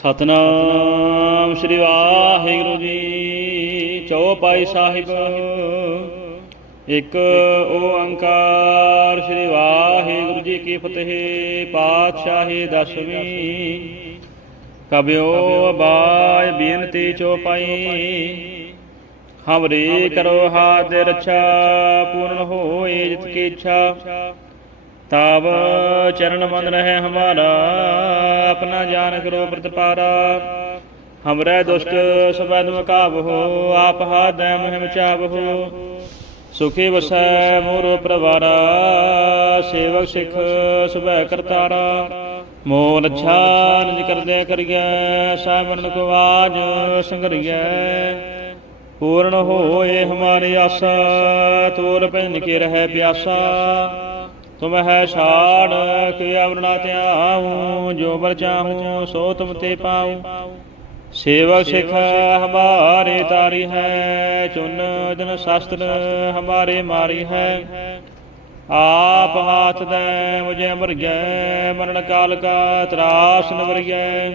ਸਤਨਾਮ ਸ੍ਰੀ ਵਾਹਿਗੁਰੂ ਜੀ ਚੌਪਾਈ ਸਾਹਿਬ। ਇੱਕ ਓੰਕਾਰ ਸ੍ਰੀ ਵਾਹਿਗੁਰੂ ਜੀ ਕੀ ਫਤਿਹ, ਪਾਤਸ਼ਾਹੀ ਦਸਵੀਂ। ਕਬਿਓ ਬਾਇ ਬੇਨਤੀ ਚੌਪਾਈ ਹਮਰੀ ਕਰੋ ਹਾਥ ਰਛਾ ਪੂਰਨ ਹੋਏ ਜਿਤ ਕੀ ਇੱਛਾ। ਤਬ ਚਰਨ ਮੰਦ ਰਹੇ ਹਮਾਰਾ, ਆਪਣਾ ਜਾਨ ਕਰੋ ਪ੍ਰਤਪਾਰਾ ਹਮਰੇ ਦੁਸ਼ਟ ਸਬਦ ਮਕਾਬਹੋ ਆਪ ਹਾਦੈ ਮਹਿਮ ਚਾਬਹੋ ਸੁਖੀ ਵਸੈ ਮੋਰੋ ਪ੍ਰਵਾਰਾ, ਸੇਵਕ ਸਿਖ ਸੁਭੈ ਕਰਤਾਰਾ। ਮੋਲ ਅੱਛਾ ਨਿਜ ਕਰਦਿਆ ਕਰੀਐ ਸਾਹਿਬਨ ਕੋ ਆਜ ਸੰਗਰੀਐ। ਪੂਰਨ ਹੋਏ ਹਮਾਰੀ ਆਸਾ, ਤੋਰ ਪੈਨ ਕੇ ਰਹਿ ਪਿਆਸਾ। ਤੁਮ ਹੈ ਛਾੜ, ਕੇ ਅਵਰਣਾ ਧਿਆਉ, ਜੋ ਬਰ ਚਾਹੂੰ, ਸੋ ਤੁਮ ਤੇ ਪਾਉ। ਸੇਵਕ ਸਿਖ ਹਮਾਰੇ ਤਾਰੀ ਹੈ, ਚੁਨ ਦਿਨ ਸ਼ਾਸਤਰ ਹਮਾਰੇ ਮਾਰੀ ਹੈ। ਆਪ ਹਾਥ ਦੇ ਮੁਝੇ ਮਰ ਗਏ ਮਰਨ ਕਾਲ ਕਾ ਤਰਾਸ ਨਵਰ ਗਏ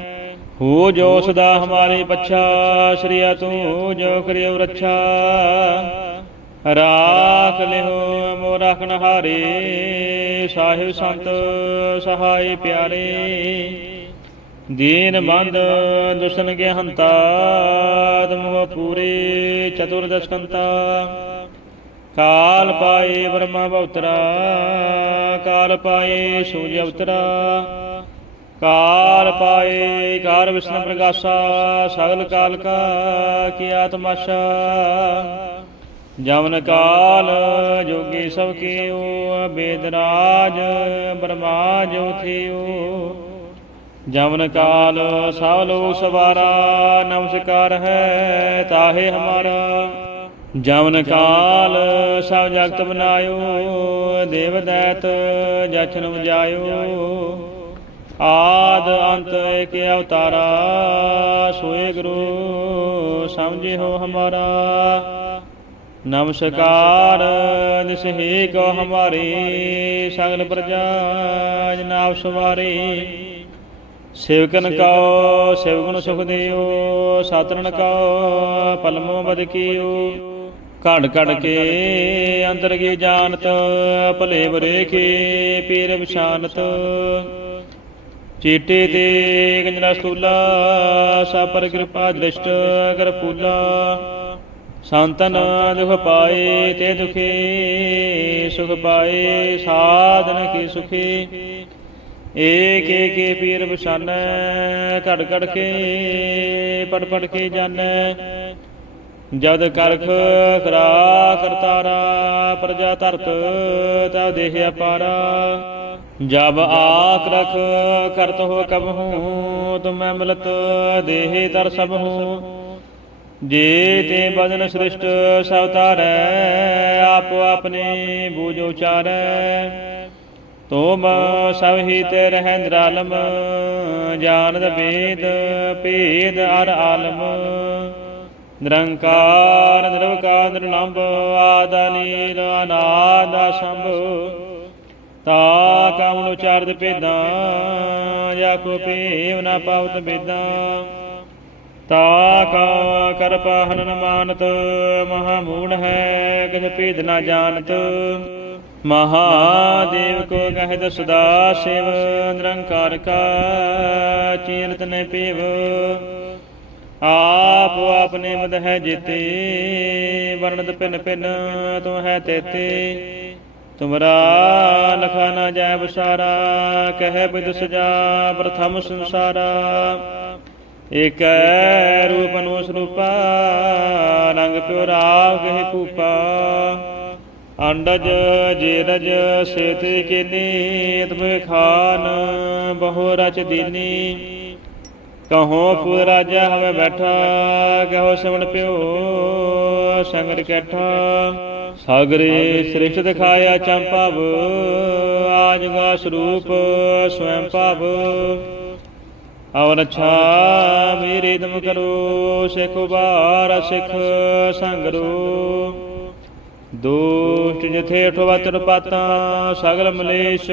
ਹੋ ਜੋ ਸਦਾ ਹਮਾਰੇ ਪੱਛਾ, ਸ਼੍ਰੀਆ ਤੂੰ ਜੋ ਕਰਿਓ ਰੱਛਾ। ਰਾਖ ਲਿਓ ਮੋ ਰਖਨ ਹਾਰੇ ਸਾਹਿਬ ਸੰਤ ਸਹਾਈ ਪਿਆਰੇ। ਦੀਨ ਬੰਦ ਦੁਸ਼ਮਨ ਕੇ ਹੰਤਾ ਤਮੋ ਪੂਰੇ ਚਤੁਰਦਸ਼ ਕੰਤਾ। ਕਾਲ ਪਾਏ ਬ੍ਰਹਮਾ ਬਉਤਰਾ ਕਾਲ ਪਾਏ ਸੂਰਜ ਅਵਤਰਾ। ਕਾਲ ਪਾਏ ਕਾਰ ਵਿਸ਼ਨ ਪ੍ਰਗਾਸਾ ਸਗਲ ਕਾਲ ਕਾ ਕੀ ਆਤਮਾਸ਼ਾ। ਜਮਨ ਕਾਲ ਜੋਗੀ ਸਭ ਕੀਓ ਬੇਦਰਾਜ ਬ੍ਰਹਮਾ ਜੋ ਥਿਓ ਜਮਨ ਕਾਲ ਸਭ ਲੋਕ ਸਵਾਰਾ, ਨਮਸਕਾਰ ਹੈ ਤਾਹੇ ਹਮਾਰਾ। ਜਮਨ ਕਾਲ ਸਭ ਜਗਤ ਬਨਾਇਓ, ਦੇਵ ਦੈਤ ਜਛਨ ਵਜਾਇਓ ਆਦ ਅੰਤ ਏਕ ਅਵਤਾਰਾ, ਸੋਏ ਗੁਰੂ ਸਮਝਿਓ ਹਮਾਰਾ। ਨਮਸਕਾਰ ਨਿਸਹੀ ਕੋ ਹਮਾਰੀ ਸਗਲ ਪ੍ਰਜਾ ਜਨਾਬ ਸਵਾਰੀ। ਸੇਵਕਨ ਕਉ ਸੇਵਗੁਣ ਸੁਖ ਦਿਓ ਸਾਤਰਨ ਕਉ, ਪਲਮੋ ਬਦ ਕੀਓ ਘੜ ਘੜ ਕੇ ਅੰਦਰ ਕੀ ਜਾਣਤ ਭਲੇ ਬੁਰੇ ਕੀ ਪੀਰ ਵਿਸ਼ਾਨਤ ਚੀਟੇ ਤੇ ਗੰਜਨਾ ਸਤੂਲਾ ਸਾਪਰ ਕਿਰਪਾ ਦ੍ਰਿਸ਼ਟ ਕਰ ਪੂਲਾ। ਸੰਤਨ ਦੁਖ ਪਾਏ ਤੇ ਦੁਖੀ, ਸੁਖ ਪਾਏ ਸਾਧਨ ਕੀ ਸੁਖੀ। ਏਕ, ਏਕੇ ਪੀਰ ਬਸਾਨੈ, ਘੜ ਘੜ ਕੇ, ਪੜ ਪੜ ਕੇ ਜਨ। ਜਦ ਕਰਖ ਕਰਾ ਕਰਤਾਰਾ ਪ੍ਰਜਾ ਧਰਤ ਤਾ ਦੇਹ ਅਪਾਰਾ। ਜਬ ਆਕ ਰਖ ਕਰਤ ਹੋ ਕਬ ਹੂੰ, ਤੁਮੈ ਮਿਲਤ, ਦੇਹ ਤਰ ਸਭ ਹੂੰ। ਜੇ ਤੇ ਬਦਨ ਸ੍ਰਿਸ਼ਟ ਸਭ ਤਾਰੈ ਆਪੋ ਆਪਣੇ ਬੂਝ ਉਚਾਰੈ। ਤੋਮ ਸਭ ਹੀ ਰਹਿ ਨਿਰਾਲਮ, ਜਾਣਦ ਭੇਦ ਭੇਦ ਅਰ ਆਲਮ। ਨਿਰੰਕਾਰ, ਨਿਰਵਕਾਰ ਨਿਰਲੰਭ ਆਦਨੀਲ ਅਨਾਦ ਸੰਭ ਤਾ ਕਮਲ ਉਚਾਰਦ ਭੇਦਾਂ, ਜਾ ਕੋ ਭੇਵ ਨਾ ਪਾਵਤ ਬੇਦਾਂ ਤਾ ਕਾ ਕਰ ਪਾਹਨ ਨ ਮਾਨਤ ਮਹਾ ਮੂੜ ਹੈ ਕਿਸ ਭੇਦ ਨਾ ਜਾਣਤ। ਮਹਾਦੇਵ ਕੋ ਕਹਿ ਸਦਾ ਸਿਵ, ਨਿਰੰਕਾਰ ਕਾ ਚੀਨਤ ਨੇ ਪੀਵ। ਆਪ ਆਪਣੇ ਮਦ ਹੈ ਜੀਤੇ, ਵਰਣਤ ਪਿਨ ਪਿਨ ਤੂੰ ਹੈ ਤੇਤੇ। ਤੁਮਰਾ ਲਖਾ ਨਾ ਜੈ ਬਸਾਰਾ ਕਹਿ ਬਿਦ ਸਜਾ ਪ੍ਰਥਮ ਸੰਸਾਰਾ। ਏਕੈ ਰੂਪ ਨੂੰ ਸਰੂਪਾ ਰੰਗ ਪਿਓ ਰਾਵ ਕਹਿ ਕੂਪਾ। ਅੰਡਜ ਜੇਰਜ ਸੇਤ ਕੀਨੀ, ਤੁਮੇ ਖਾਨ ਬਹੁ ਰਚ ਦੀਨੀ। ਕਹੋ ਪੁਰ ਰਾਜਾ ਹਵੇ ਬੈਠਾ, ਕਹੋ ਸਿਮਣ ਪਿਓ ਸੰਗਰ ਕੈਠਾ। ਸਾਗਰੇ ਸ੍ਰਿਸ਼ਟ ਦਿਖਾਇਆ ਚੰਪਾਵ ਆਜਗਾ ਸਰੂਪ ਸਵੈੰ ਭਾਵ। ਅਵਰ ਛਾ ਮੇਰੇ ਦਮ ਕਰੋ, ਸਿਖ ਉਬਾਰ, ਸਿਖ ਸੰਗਰੋ। ਦੋਸ਼ਟ ਜਥੇ ਅਠਵਤਰ ਪਾਤਾ ਸਗਲ ਮਲੇਸ਼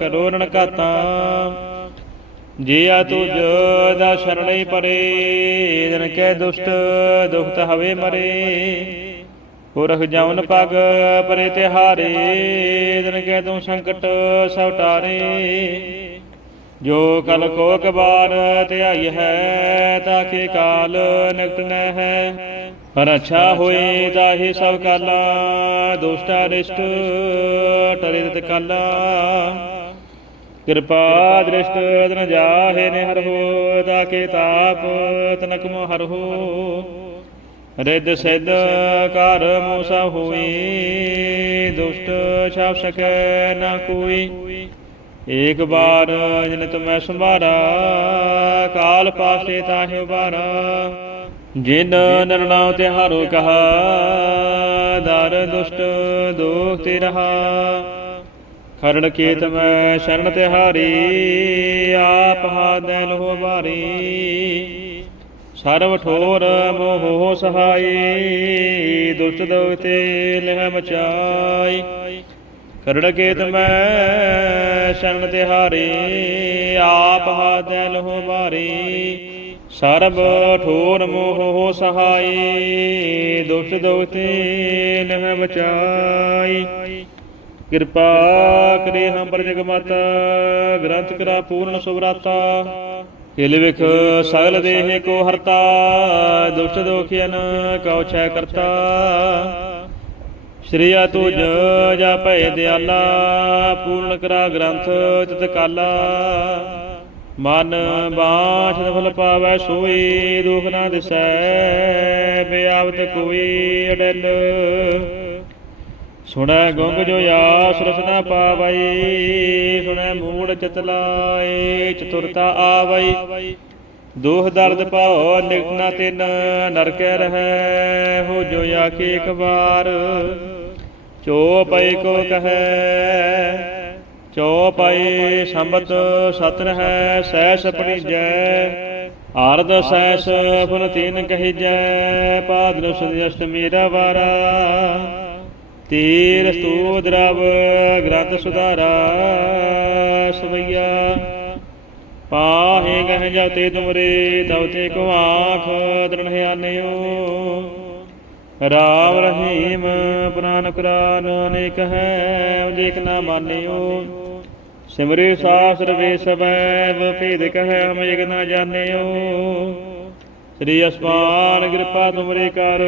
ਕਰੋ ਰਣ ਕਾਤਾ ਜੇ ਆ ਤੁਜ ਦਾ ਸ਼ਰਣਈ ਪਰੇ, ਜਨ ਕੈ ਦੁਸ਼ਟ ਦੁਖਤ ਹਵੇ ਮਰੇ। ਪੁਰਖ ਜਮਨ ਪਗ ਪਰੇ ਤੇ ਹਾਰੇ ਜਨ ਕੈ ਤੂੰ ਸੰਕਟ ਸਭ ਟਾਰੇ ਜੋ ਕਲ ਕੋ ਕਬਾਰ ਧਿਆਈ ਹੈ ਤਾਕੇ ਕਾਲ ਨਿਕਟ ਨ ਹੈ? ਪਰ ਅੱਛਾ ਹੋਏ ਤਾਹੀ ਸਭ ਕਾਲਾ, ਦੁਸ਼ਟਾ ਰਿਸ਼ਟ ਟਰੇ ਤਿਤ ਕਾਲਾ। ਕਿਰਪਾ ਦ੍ਰਿਸ਼ਟ ਤਨ ਜਾਹੇ ਨੇ ਹਰ ਹੋ ਤਾਕੇ ਤਾਪ ਤਨਕ ਮੋ ਹਰ ਹੋ। ਰਿੱਧ ਸਿੱਧ ਕਰ ਮੂਸਾ ਹੋਈ, ਦੁਸ਼ਟ ਛਾਪ ਸਕੈ ਨਾ ਕੋਈ। ਏਕ ਬਾਰ ਜਿਨ ਤੁਮੈ ਸੰਭਾਰਾ, ਕਾਲ ਪਾਸੇ ਤਾਹਿ ਉਬਾਰਾ ਜਿਨ ਨਰਨਾਉ ਤਿਹਾਰੋ ਕਹਾ, ਦਰ ਦੁਸ਼ਟ ਦੋਖ ਤੇ ਰਹਾ। ਖਰੜ ਕੇਤ ਮੈਂ ਸ਼ਰਨ ਤਿਹਾਰੀ ਆਪ ਹਾਦੈ ਲੋਹ ਬਾਰੀ ਸਰਵ ਠੋਰ ਮੋਹ ਸਹਾਈ, ਦੁਸ਼ਟ ਦੋਖ ਤੇ ਲਹਿ ਮਚਾਈ। ਕਰੜ ਕੇਤ ਮੈਂ ਸ਼ਰਨ ਤਿਹਾਰੀ, ਆਪ ਹਾਦੈ ਲੋਹ ਸਰਬ ਠੋਰ ਮੋਹ ਸਹਾਈ, ਦੁਸ਼ਟ ਦੋਤੇ ਲਹਿ ਬਚਾਈ। ਕਿਰਪਾ ਕਰੇ ਹਮ ਪਰ ਜਗ ਮਾਤਾ, ਗ੍ਰੰਥ ਕਰਾ ਪੂਰਨ ਸੁਭਰਾਤਾ ਹਿਲ ਵਿਖ ਸਗਲ ਦੇਹ ਕੋ ਹਰਤਾ, ਦੁਸ਼ਟ ਦੋਖਿਆਨ ਕਉ ਛੈ ਕਰਤਾ। ਸ਼੍ਰੀਆ ਤੁਜ ਜਾ ਭੈ ਦਿਆਲਾ, ਪੂਰਨ ਕਰਾ ਗ੍ਰੰਥ ਚਤਕਾਲਾ ਮਨ ਬਾਛ ਫਲ ਪਾਵੈ ਸੋਈ, ਦੁਖ ਨਾ ਦਿਸੈ, ਬਿਆਵਤ ਕੋਈ ਅਡਲ ਸੁਣੈ ਗੁੰਗ ਜੋ ਆਸ, ਰਸ ਨਾ ਸੁਣੈ ਮੂੜ ਚਿਤ ਚਤੁਰਤਾ ਆਵਈ। ਦੋਹ ਦਰਦ ਪਾਓ ਨਿਗਨਾ ਤਿਨ, ਨਰਕੈ ਰਹੈ, ਹੋ ਜੋ ਆਖੇ ਇੱਕ ਵਾਰ। ਚੋ ਪਈ ਕੋ ਕਹੈ ਚੋ ਪਈ ਸੰਬਤ ਸਤ ਰਹੈ ਸਹਿਸ ਪਣੀਜੈ ਆਰਦ ਸਹਿਸ ਫੁਨ ਤੀਨ ਕਹੀਜੈ, ਪਾਦਨ ਸੁਦੀ ਅਸ਼ਟਮੀ ਰਵਾਰਾ ਤੀਰ ਸਤੂ ਦਰਵ ਗ੍ਰੰਥ ਸੁਧਾਰਾ, ਸਵਈਆ। ਪਾਹੇ ਗਹਿ ਜਤੇ ਤੁਮਰੇ ਤਵ ਤੇ ਕੋ ਆਖ ਦ੍ਰਿਣਿਆਨਿਓ ਰਾਮ ਰਹੀਮ ਪੁਰਾਨ ਕੁਰਾਨ ਅਨੇਕ ਹੈ ਉਦੇਕ ਨਾ ਮਾਨਿਓ। ਸਿਮਰੇ ਸਾਸਰ ਵੇ ਸਬੈ ਭੇਦ ਕਹੈ, ਹਮ ਇਕ ਨਾ ਜਾਣਿਓ। ਸ੍ਰੀ ਅਸਮਾਨ, ਕਿਰਪਾ ਤੁਮਰੇ ਕਰ,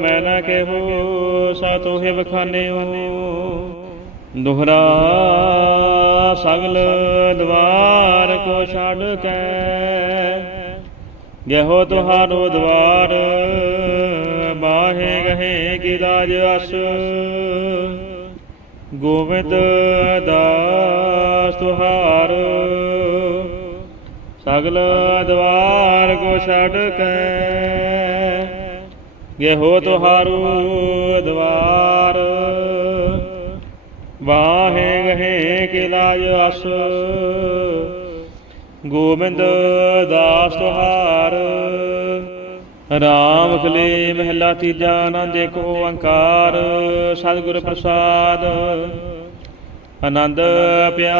ਮੈਂ ਨਾ ਕਹੋ, ਸਾ ਤੋਹਿ ਬਖਾਨਿਓ ਦੁਹਰਾ ਸਗਲ ਦਵਾਰ ਕੋ ਛੱਡ ਕੇ, ਗਹਿਓ ਤੁਹਾਰੋ ਦਵਾਰ। ਬਾਹੇ ਗਹੇ ਕੀ ਲਾਜ ਅਸ। ਗੋਵਿੰਦ ਦਾਸ ਤੁਹਾਰ। ਸਗਲ ਦਵਾਰ ਕੋ ਛੱਡ ਕੇ ਗਹਿਓ ਤੁਹਾਰੂ ਦਵਾਰ। ਵਾਹੇ ਗਹੇ ਕੇ ਅਸ। ਗੋਬਿੰਦ ਦਾਸ ਤੁਹਾਰ। ਰਾਮ ਕਲੇ ਮਹਿਲਾ ਤੀਜਾ, ਆਨੰਦ ਏਕ ਓੰਕਾਰ, ਸਤਿਗੁਰ ਪ੍ਰਸਾਦ। ਆਨੰਦ ਪਿਆ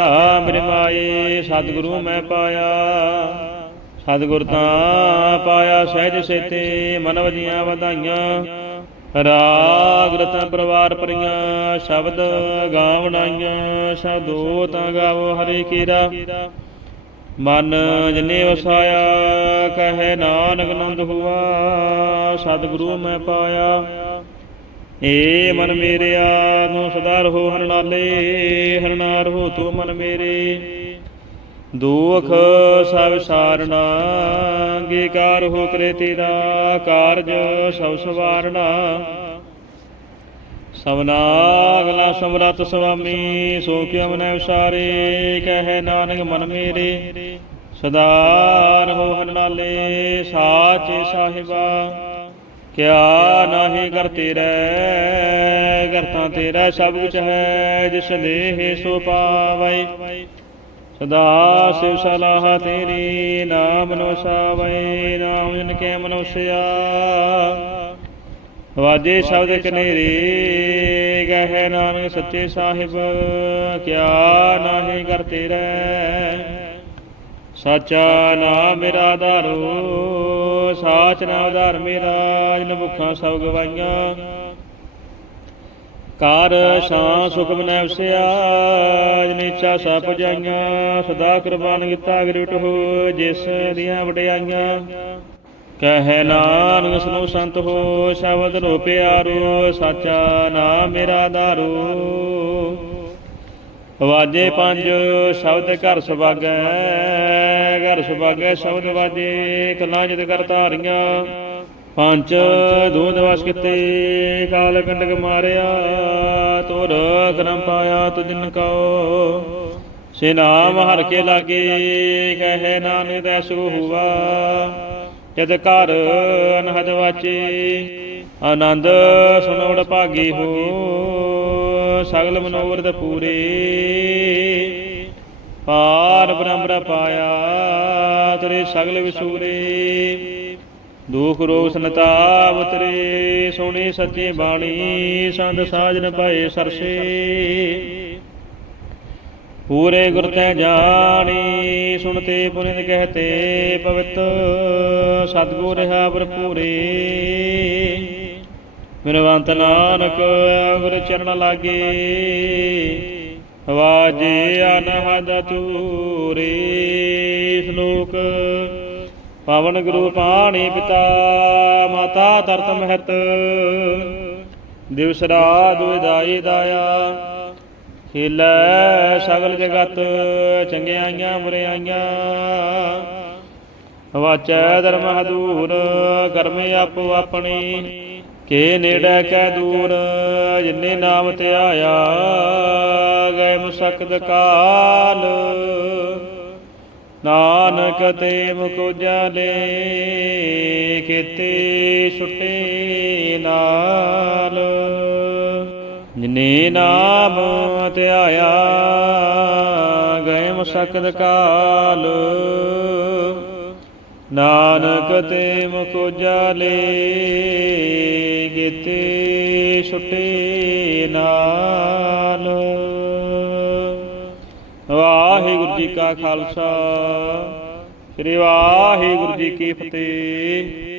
ਮੇਰੇ ਮਾਏ, ਸਤਿਗੁਰੂ ਮੈਂ ਪਾਇਆ। ਸਤਿਗੁਰ ਤਾਂ ਪਾਇਆ ਸਹਿਜ ਸੇਤੇ, ਮਨ ਵਜੀਆਂ ਵਧਾਈਆਂ। ਰਾਗ ਰਤਨ ਪਰਵਾਰ ਪਰੀਆਂ ਸ਼ਬਦ ਗਾਵਣਾਈਆਂ ਸ਼ਬਦੋ ਤਾਂ ਗਾਵੋ ਹਰੇ ਕੀਰਾ ਮਨ ਜਨੇ ਵਸਾਇਆ, ਕਹੇ ਨਾਨਕ ਨੰਦ ਹੁਆ, ਸਤਿਗੁਰੂ ਮੈਂ ਪਾਇਆ। ਏ ਮਨ ਮੇਰਿਆ ਤੂੰ ਸਦਾ ਰਹੋ ਹਰਨਾਲੇ ਹਰਨਾ ਰਹੋ ਤੂੰ ਮਨ ਮੇਰੇ। ਦੁਖ ਸਭ ਸਾਰਣਾ ਅੰਗੀਕਾਰ ਹੋ ਕਰੇ ਤੇਰਾ ਕਾਰਜ ਸਭ ਸਵਾਰਣਾ ਸਭਨਾ ਅਗਲਾ ਸਮਰਤ ਸੁਆਮੀ ਸੋ ਕਿਉ ਮਨੈ ਵਿਸਾਰੇ, ਕਹੈ ਨਾਨਕ ਮਨ ਮੇਰੇ। ਸਦਾ ਰਹੋ ਹਰਨਾਲੇ ਸਾਚੇ ਸਾਹਿਬਾ। ਕਿਆ ਨਾਹੀ ਕਰ ਤੇਰਾ ਕਰਤਾ ਤੇਰਾ ਸਭ ਕੁਛ ਹੈ, ਜਿਸ ਦੇਹ ਸੋ ਪਾਵੈ। ਸਦਾ ਸਿਵ ਸਲਾਹ ਤੇਰੀ, ਨਾਮ ਨੋ ਸਾਵੈ ਨਾਮ ਜਿਨ ਕੇ ਮਨੁਸਿਆ ਵਾਜੇ ਸ਼ਬਦ ਕਨੇਰੇ, ਗਹਿ ਨਾਨਕ ਸੱਚੇ ਸਾਹਿਬ, ਕਿਆ ਨਾਹੀ ਕਰ ਤੇਰਾ। ਸਾਚਾ ਨਾਮ ਮੇਰਾ ਆਧਾਰੋ ਸਾਚ ਨਾਮ ਆਧਾਰ ਮੇਰਾ, ਜਿਨ ਭੁੱਖਾਂ ਸਭ ਗਵਾਈਆਂ। ਕਾਰ ਸਾਂ ਸੁਖ ਬਨੈ ਵਸਿਆ ਜਿਨ ਇੱਛਾ ਸਭ ਪੁਜਾਈਆਂ। ਸਦਾ ਕੁਰਬਾਨ ਕੀਤਾ ਗਿਰਟ ਹੋ ਜਿਸ ਦੀਆਂ ਵਡਿਆਈਆਂ। ਕਹਿ ਨਾਨਕ ਸੁਨੋ ਸੰਤ ਹੋ, ਸ਼ਬਦ ਰੋ ਪਿਆਰੋ ਸਾਚਾ ਨਾਮ ਮੇਰਾ ਦਾਰੂ। ਵਾਜੇ ਪੰਜ, ਸ਼ਬਦ ਘਰ ਸੁਭਾਗੈ ਘਰ ਸੁਭਾਗੈ ਸ਼ਬਦ ਵਾਜੇ, ਕਲਾਂ ਜਿਤ ਕਰ ਧਾਰੀਆਂ। ਪੰਜ ਦੋ ਦਿਵਸ ਕੀਤੇ, ਕਾਲ ਕੰਡਕ ਮਾਰਿਆ, ਤੁਰ ਕਰਮ ਪਾਇਆ ਤੁਜਨ ਕਉ। ਸੇ ਨਾਮ ਹਰ ਕੇ ਲਾਗੇ, ਕਹੇ ਨਾਨਕ ਦੈਸ ਹੁਆ ਜਦ ਘਰ ਅਨਹਦ ਵਾਚੇ, ਆਨੰਦ ਸੁਨੋੜ ਭਾਗੀ ਹੋ, ਸਗਲ ਮਨੋਰਥ ਪੂਰੇ। ਪਾਰ ਬ੍ਰਹਮ ਪਾਇਆ, ਤੇਰੇ ਸਗਲ ਵਿਸੂਰੇ। ਦੁਖ ਰੋਗ ਸੰਤਾਪ ਤੇਰੇ ਸੋਹਣੀ ਸੱਚੀ ਬਾਣੀ, ਸੰਤ ਸਾਜਨ ਪਾਏ ਸਰਸੇ। ਪੂਰੇ ਗੁਰ ਤੈ ਜਾਣੀ, ਸੁਣਤੇ ਪੁਨਿਤ ਕਹਤੇ ਪਵਿੱਤ, ਸਤਗੁਰ ਰਹਾ ਭਰਪੂਰੇ। ਮਿਰਵੰਤ ਨਾਨਕ ਗੁਰ ਚਰਨ ਲਾਗੇ ਵਾਜੇ ਅਨਹਦ ਤੂਰੇ ਸ਼ਲੋਕ, ਪਵਨ ਗੁਰੂ ਪਾਣੀ ਪਿਤਾ, ਮਾਤਾ ਤਰਤ ਮਹਿਤ, ਦਿਵਸ ਰਾਤ ਵਿਦਾਈ ਦਾਇਆ। ਖੇਲੈ ਸਗਲ ਜਗਤ, ਚੰਗਿਆਈਆਂ ਬੁਰਿਆਈਆਂ। ਵਾਚੈ ਧਰਮ ਹਦੂਰ, ਕਰਮੇ ਆਪੋ ਆਪਣੀ। ਕੇ ਨੇੜੇ ਕੈ ਦੂਰ, ਜਿਨੇ ਨਾਮ ਤੇ ਆਇਆ, ਗਏ ਮੁਸਕਦ ਕਾਲ। ਨਾਨਕ ਤੇ ਮੁਕੋ ਜਾਲੇ ਕੀਤੇ ਛੁੱਟੇ ਨਾਲ। ਜਿਨੇ ਨਾਮ ਤੇ ਆਇਆ ਗਏ ਮੁਸਕਦ ਕਾਲ। ਨਾਨਕ ਤੇ ਮੁਕੋ ਜਾਲੇ ਕੀਤੇ ਛੁੱਟੇ ਨਾਲ। ਵਾਹਿਗੁਰੂ ਜੀ ਕਾ ਖਾਲਸਾ, ਸ੍ਰੀ ਵਾਹਿਗੁਰੂ ਜੀ ਕੀ ਫਤਿਹ।